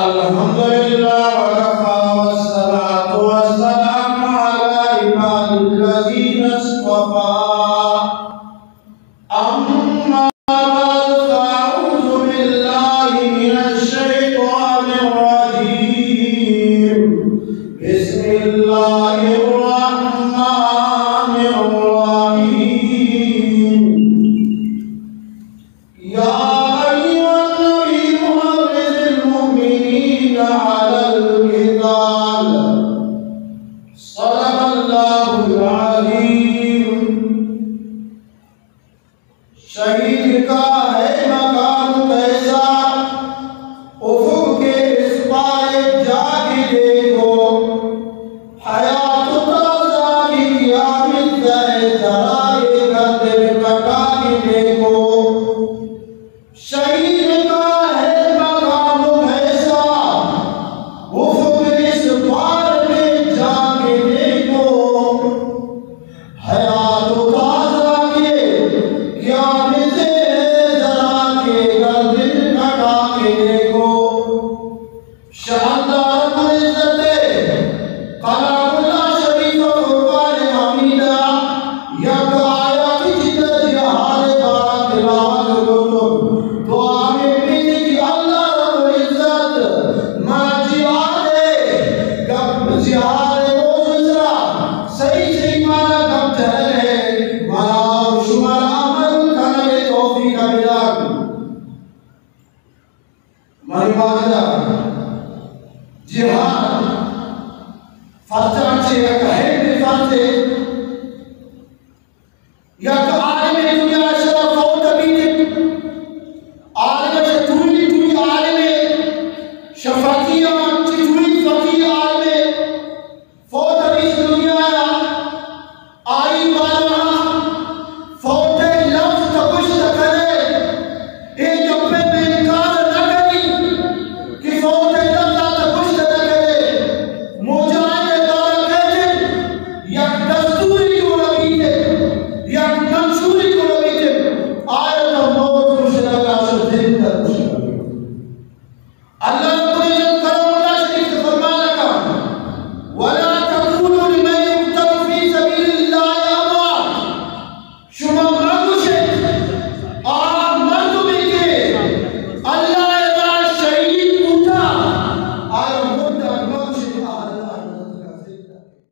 अल्हम्दुलिल्लाह वकफा वस्सलातु वस्सलामु अला इबादिल्लज़ीना इस्तफ़ा अम्मा बअद फ़अऊज़ु बिल्लाहि मिनश शैतानिर रजीम बिस्मिल्लाहिर रहमानिर रहीम या शहीद का है मकान कैसा, उफ़ुक़ के इस पारे जाके देखो, हयात ताज़ा की क़यामत है, ज़रा एक दिल कटा के देखो। शहीद का है मकान कैसा, उफ़ुक़ इस पारे जाके देखो, हयात ताज़ा के जिहाद फर्ज से एक है फर्ज